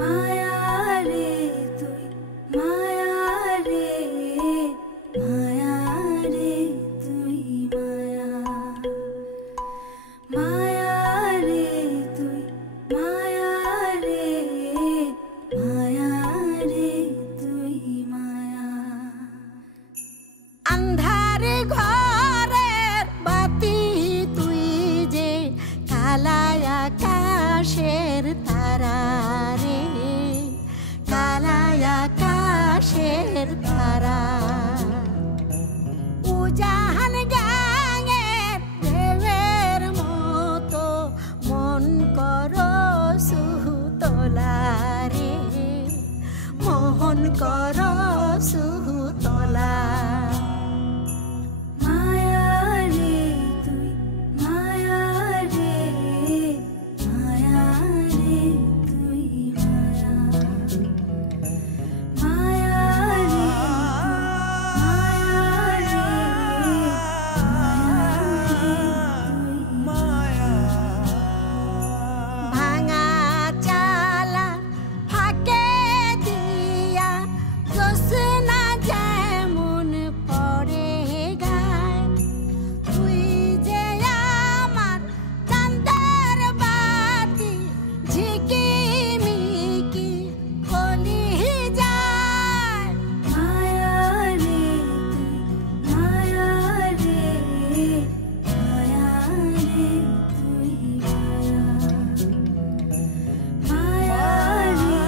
মায়া রে তুই মায়া রে মায়া রে তুই মায়া মায়া রে তুই মায়া রে মায়া রে তুই মায়া अंधार घरेर बाती तुई जे काला आकाशेर तारा रे काला आकाशेर तारा उजान गांगेर ढेउर मतो मन करो सुतला रे मोहन करो सुतला মায়া রে তুই মায়া রে মায়া রে তুই মায়া মায়া রে মায়া রে ভাঙা চালা ফাঁকে দিয়া জোছনা যেমন পড়ে গায় তুই যে আমার চাঁদের বাতি ঝিকিমিকি কলি যায় মায়া রে তুই মায়া রে মায়া রে তুই মায়া মায়া রে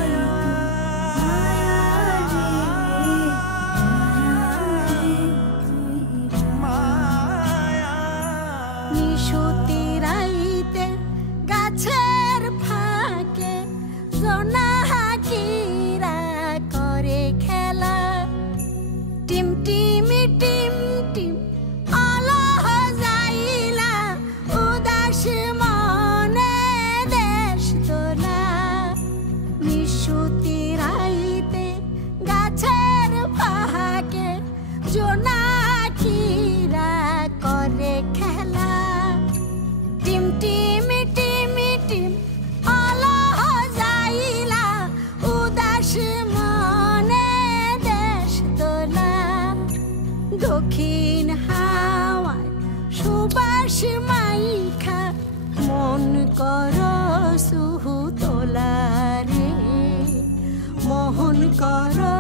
নিশুতি রাইতে গাছের ফাঁকে জোনাকিরা করে খেলা টিম টিমি টিম টিম আলো যাইলা উদাস মনে দেশ তোলা নিশুতি রাইতে গাছের ফাঁকে জোনাকিরা করে খেলা টিম টিমি টিমি টিম আলো যাইলা উদাস মনে দেশ তোলা দক্ষিণ হাওয়ায় সুবাস মাইখা মন করো সুতলা রে মোহন করো